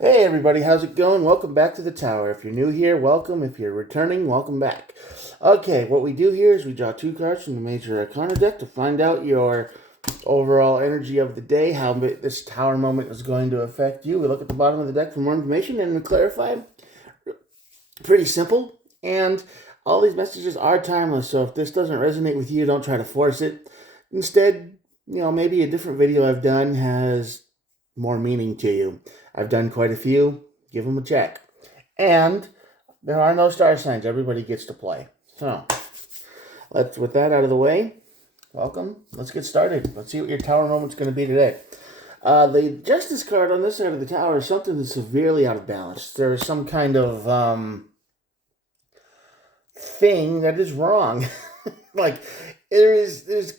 Hey everybody, how's it going? Welcome back to the tower. If you're new here, welcome. If you're returning, welcome back. Okay, what we do here is we draw two cards from the Major Arcana deck to find out your overall energy of the day, how this tower moment is going to affect you. We look at the bottom of the deck for more information and we clarify. Pretty simple, and all these messages are timeless, so if this doesn't resonate with you, don't try to force it. Instead, maybe a different video I've done has more meaning to you. I've done quite a few. Give them a check. And there are no star signs. Everybody gets to play. So, with that out of the way, welcome. Let's get started. Let's see what your tower moment's going to be today. The Justice card on this side of the tower is something that's severely out of balance. There is some kind of thing that is wrong. Like, it's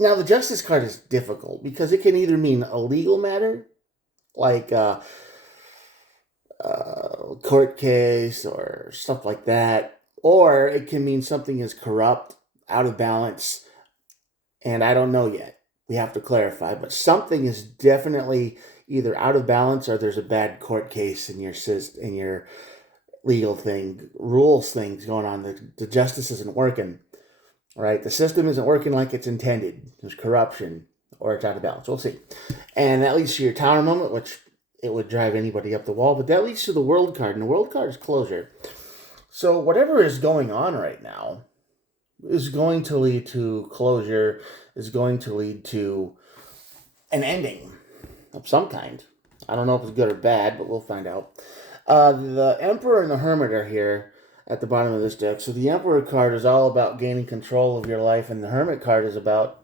now the Justice card is difficult because it can either mean a legal matter, like court case or stuff like that, or it can mean something is corrupt, out of balance, and I don't know yet. We have to clarify, but something is definitely either out of balance or there's a bad court case in your legal thing, rules things going on. The justice isn't working, right? The system isn't working like it's intended. There's corruption or it's out of balance. We'll see. And that leads to your tower moment, which it would drive anybody up the wall, but that leads to the world card, and the world card is closure. So whatever is going on right now is going to lead to closure, is going to lead to an ending of some kind. I don't know if it's good or bad, but we'll find out. The Emperor and the Hermit are here at the bottom of this deck. So the Emperor card is all about gaining control of your life, and the Hermit card is about,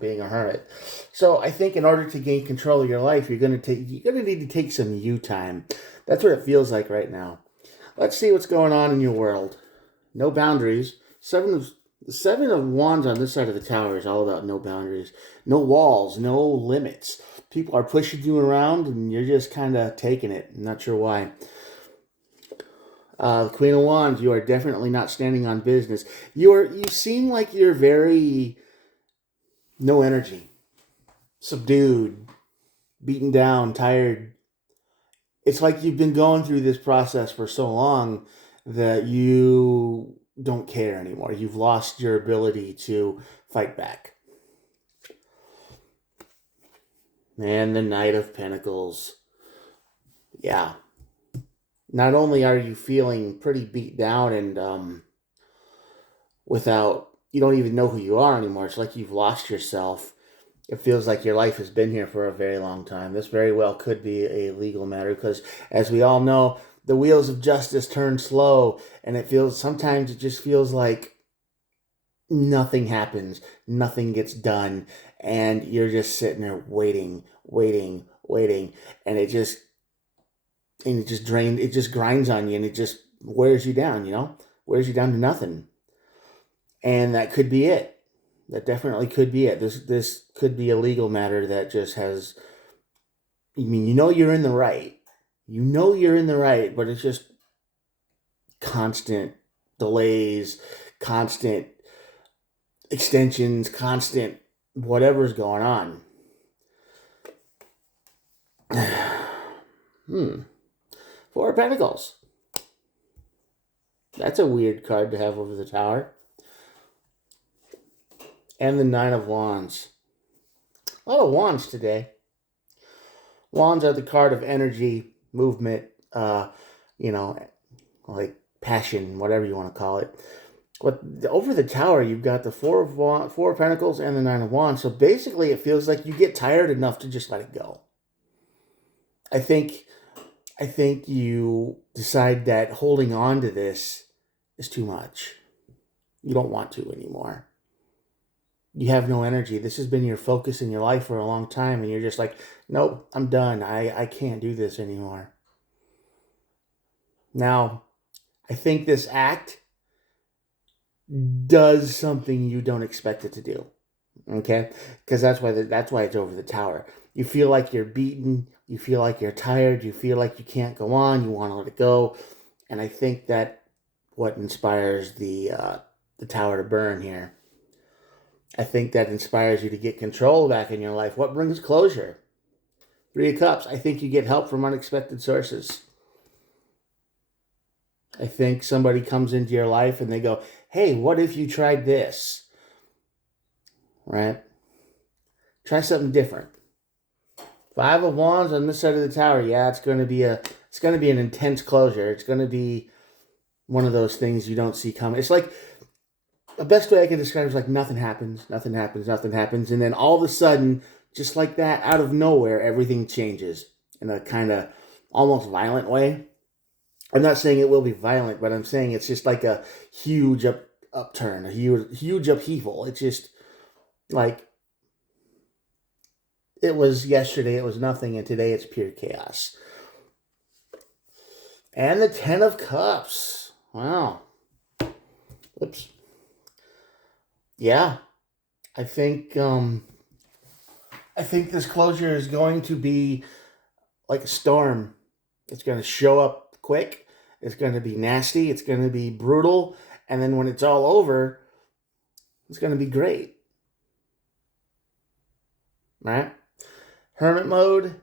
being a hermit. So I think in order to gain control of your life, you're gonna need to take some you time. That's what it feels like right now. Let's see what's going on in your world. No boundaries. The seven of wands on this side of the tower is all about no boundaries, no walls, no limits. People are pushing you around, and you're just kind of taking it. I'm not sure why. The Queen of Wands, you are definitely not standing on business. You seem like you're very no energy, subdued, beaten down, tired. It's like you've been going through this process for so long that you don't care anymore. You've lost your ability to fight back. And the Knight of Pentacles. Yeah. Not only are you feeling pretty beat down and you don't even know who you are anymore. It's like you've lost yourself. It feels like your life has been here for a very long time. This very well could be a legal matter because, as we all know, the wheels of justice turn slow, and sometimes it just feels like nothing happens, nothing gets done, and you're just sitting there waiting, and it just grinds on you, and it just wears you down, wears you down to nothing. And that could be it. That definitely could be it. This could be a legal matter that just has. I mean, you're in the right. You're in the right, but it's just constant delays, constant extensions, constant whatever's going on. Four of Pentacles. That's a weird card to have over the tower. And the Nine of Wands. A lot of wands today. Wands are the card of energy, movement, like passion, whatever you want to call it. But over the tower, you've got the Four of Pentacles and the Nine of Wands. So basically, it feels like you get tired enough to just let it go. I think you decide that holding on to this is too much. You don't want to anymore. You have no energy. This has been your focus in your life for a long time, and you're just like, nope, I'm done. I can't do this anymore. Now, I think this act does something you don't expect it to do. Okay? Because that's why it's over the tower. You feel like you're beaten, you feel like you're tired, you feel like you can't go on, you want to let it go. And I think that what inspires the tower to burn here. I think that inspires you to get control back in your life. What brings closure? Three of Cups. I think you get help from unexpected sources. I think somebody comes into your life and they go, hey, what if you tried this? Right? Try something different. Five of Wands on this side of the tower. Yeah, it's going to be an intense closure. It's going to be one of those things you don't see coming. It's like, the best way I can describe it is like nothing happens, and then all of a sudden, just like that, out of nowhere, everything changes in a kind of almost violent way. I'm not saying it will be violent, but I'm saying it's just like a huge upturn, a huge upheaval. It's just like it was yesterday, it was nothing, and today it's pure chaos. And the Ten of Cups. Wow. Oops. Yeah, I think this closure is going to be like a storm. It's going to show up quick. It's going to be nasty. It's going to be brutal. And then when it's all over, it's going to be great. Right? Hermit mode,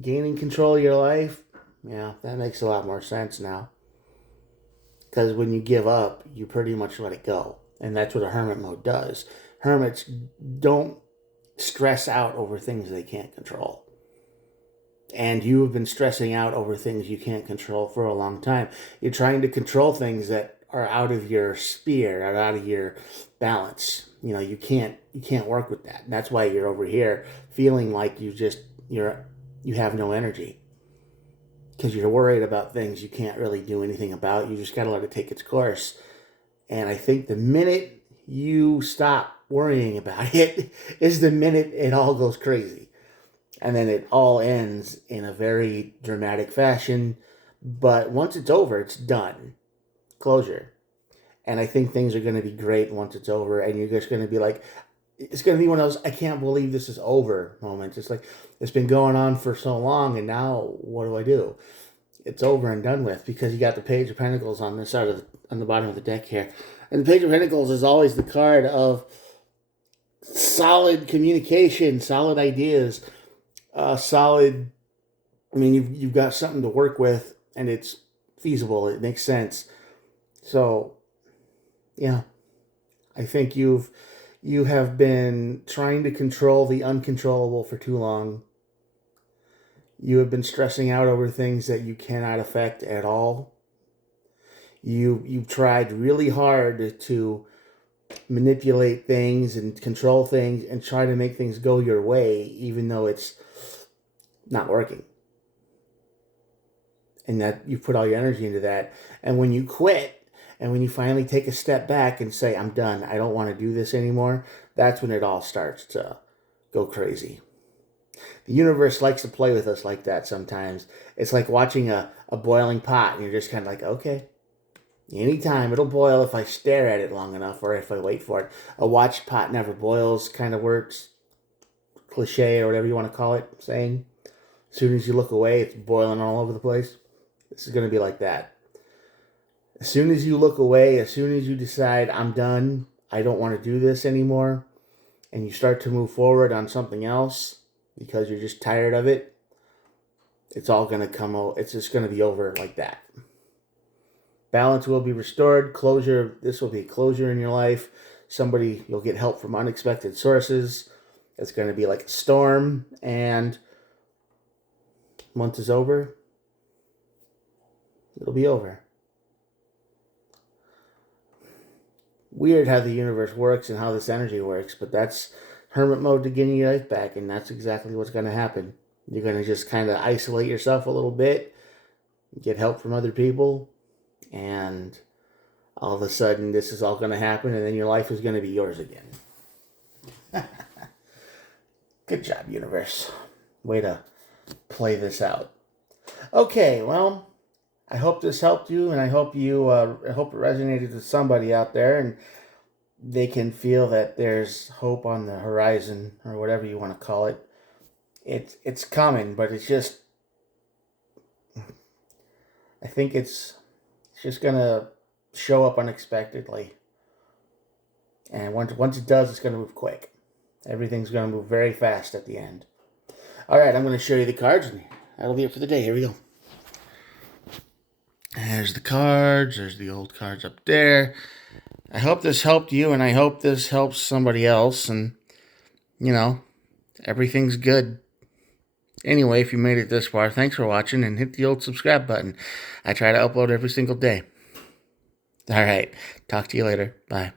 gaining control of your life. Yeah, that makes a lot more sense now. Because when you give up, you pretty much let it go. And that's what a hermit mode does. Hermits don't stress out over things they can't control. And you have been stressing out over things you can't control for a long time. You're trying to control things that are out of your sphere, are out of your balance. You know, you can't work with that. And that's why you're over here feeling like you have no energy. Because you're worried about things you can't really do anything about. You just got to let it take its course. And I think the minute you stop worrying about it is the minute it all goes crazy. And then it all ends in a very dramatic fashion. But once it's over, it's done. Closure. And I think things are going to be great once it's over. And you're just going to be like, it's going to be one of those, I can't believe this is over moments. It's like, it's been going on for so long. And now what do I do? It's over and done with, because you got the Page of Pentacles on this side on the bottom of the deck here. And the Page of Pentacles is always the card of solid communication, solid ideas, solid. I mean, you've got something to work with, and it's feasible. It makes sense. So, yeah, I think you have been trying to control the uncontrollable for too long. You have been stressing out over things that you cannot affect at all. You've tried really hard to manipulate things and control things and try to make things go your way, even though it's not working. And that you put all your energy into that. And when you quit, and when you finally take a step back and say, I'm done, I don't want to do this anymore, that's when it all starts to go crazy. The universe likes to play with us like that sometimes. It's like watching a boiling pot, and you're just kind of like, okay, anytime it'll boil if I stare at it long enough or if I wait for it. A watched pot never boils kind of works. Cliche or whatever you want to call it, saying. As soon as you look away, it's boiling all over the place. This is going to be like that. As soon as you look away, as soon as you decide, I'm done, I don't want to do this anymore, and you start to move forward on something else because you're just tired of it, it's all going to come out. It's just going to be over like that. Balance will be restored. Closure. This will be closure in your life. You'll get help from unexpected sources. It's going to be like a storm, and once it's over, it'll be over. Weird how the universe works and how this energy works, but that's hermit mode to getting your life back, and that's exactly what's going to happen. You're going to just kind of isolate yourself a little bit, get help from other people, and all of a sudden this is all going to happen, and then your life is going to be yours again. Good job, universe. Way to play this out. Okay, well, I hope this helped you, and I hope it resonated with somebody out there, and they can feel that there's hope on the horizon, or whatever you want to call it. It's coming, but it's just, I think it's just gonna show up unexpectedly, and once it does, it's gonna move quick. Everything's gonna move very fast at the end. All right, I'm going to show you the cards, and that'll be it for the day. Here we go. There's the cards. There's the old cards up there. I hope this helped you, and I hope this helps somebody else, and, you know, everything's good. Anyway, if you made it this far, thanks for watching, and hit the old subscribe button. I try to upload every single day. All right, talk to you later. Bye.